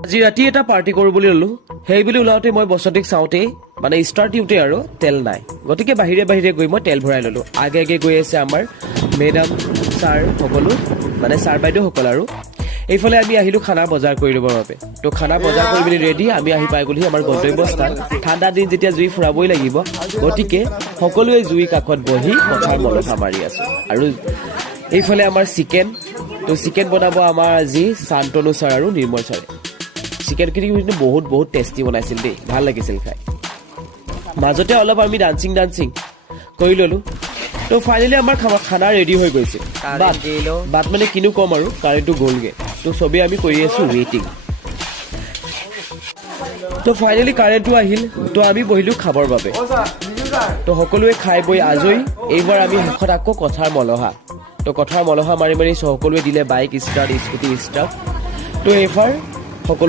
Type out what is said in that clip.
আজি ৰাতি এটা পাৰ্টি কৰো বুলি ললো সেই বুলি ওলাওতে মই বছৰটিক চাওঁতে মানে ষ্টাৰ্ট দিওঁতে আৰু তেল নাই গতিকে বাহিৰে বাহিৰে গৈ মই তেল ভৰাই ললো আগে আগে গৈ আছে আমাৰ মেডাম ছাৰ সকলো মানে ছাৰ বাইদেউ সকল আৰু এইফালে আমি আহিলো খানা বজাৰ কৰি ল'বৰ বাবে তো খানা বজাৰ কৰি মেলি ৰেডি আমি আহি পাই গ'লো আমাৰ গন্তব্যস্থান ঠাণ্ডা দিন যেতিয়া জুই ফুৰাবই লাগিব গতিকে সকলোৱে জুই কাষত বহি কথাৰ মলফা মাৰি আছে আৰু এইফালে আমাৰ চিকেন তো চিকেন বনাব আমাৰ আজি শান্তনু ছাৰ আৰু নিৰ্মল ছাৰে চিকেনখিনি কিন্তু বহুত টেষ্টি বনাইছিল দেই ভাল লাগিছিল খাই মাজতে অলপ আমি ডান্সিং কৰি ল'লো তো ফাইনেলি আমাৰ খানা ৰেডি হৈ গৈছে বাট মানে কিনো কম আৰু কাৰেণ্টটো গ'লগে তো চবেই আমি কৰি আছো ৱেইটিং তো ফাইনেলি কাৰেণ্টটো আহিল তো আমি বহিলো খাবৰ বাবে তো সকলোৱে খাই বৈ আজৰি এইবাৰ আমি শেষত আকৌ কথাৰ মলহা মাৰি সকলোৱে দিলে বাইক ষ্টাৰ্ট স্কুটি ষ্টাৰ্ট তো এইবাৰ